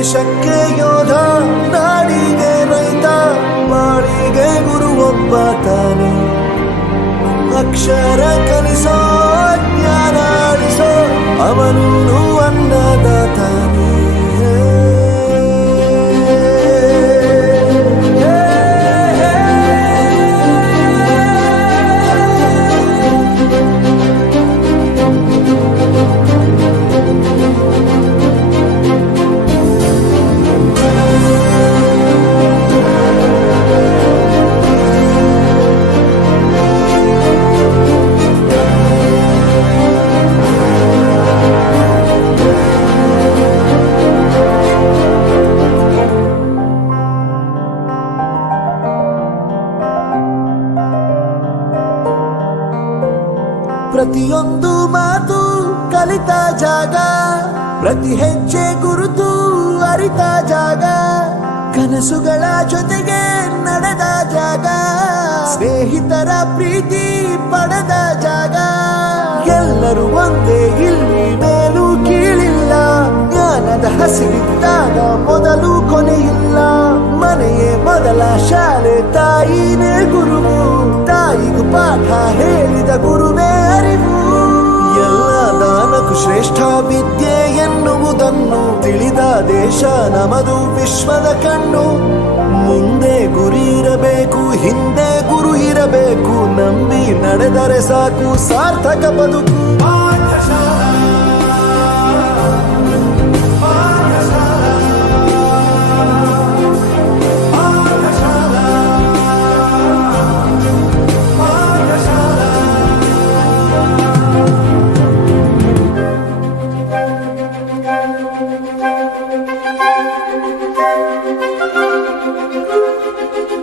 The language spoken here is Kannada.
ದೇಶಕ್ಕೆ ಯೋಧ, ನಾಡಿಗೆ ರೈತ, ಬಾಳಿಗೆ ಗುರು ಒಬ್ಬ ತಾನೆ. ಅಕ್ಷರ ಕಲಿಸೋ, ಜ್ಞಾನ ಅಳಿಸೋ, ಅವನು ಅನ್ನದಾತಾನೆ. ಪ್ರತಿಯೊಂದು ಮಾತು ಕಲಿತ ಜಾಗ, ಪ್ರತಿ ಹೆಜ್ಜೆ ಗುರುತು ಅರಿತ ಜಾಗ, ಕನಸುಗಳ ಜೊತೆಗೆ ನಡೆದ ಜಾಗ, ಸ್ನೇಹಿತರ ಪ್ರೀತಿ ಪಡೆದ ಜಾಗ. ಎಲ್ಲರೂ ಒಂದೇ, ಇಲ್ಲಿ ಮೇಲೂ ಕೀಳಿಲ್ಲ, ಜ್ಞಾನದ ಹಸಿವಿದ್ದಾಗ ಮೊದಲು ಕೊನೆಯಿಲ್ಲ. ಮನೆಯೇ ಮೊದಲ ಶಾಲೆ, ತಾಯಿನೇ ಗುರುವು, ತಾಯಿಗೂ ಪಾಠ ಹೇಳಿದ ಗುರುವೇ ಅರಿವು. ಎಲ್ಲ ದಾನಕ್ಕೂ ಶ್ರೇಷ್ಠ ವಿದ್ಯೆ ಎನ್ನುವುದನ್ನು ತಿಳಿದ ದೇಶ ನಮದು, ವಿಶ್ವದ ಕಣ್ಣು. ಮುಂದೆ ಗುರಿ ಇರಬೇಕು, ಹಿಂದೆ ಗುರು ಇರಬೇಕು, ನಂಬಿ ನಡೆದರೆ ಸಾಕು ಸಾರ್ಥಕ ಬದುಕು.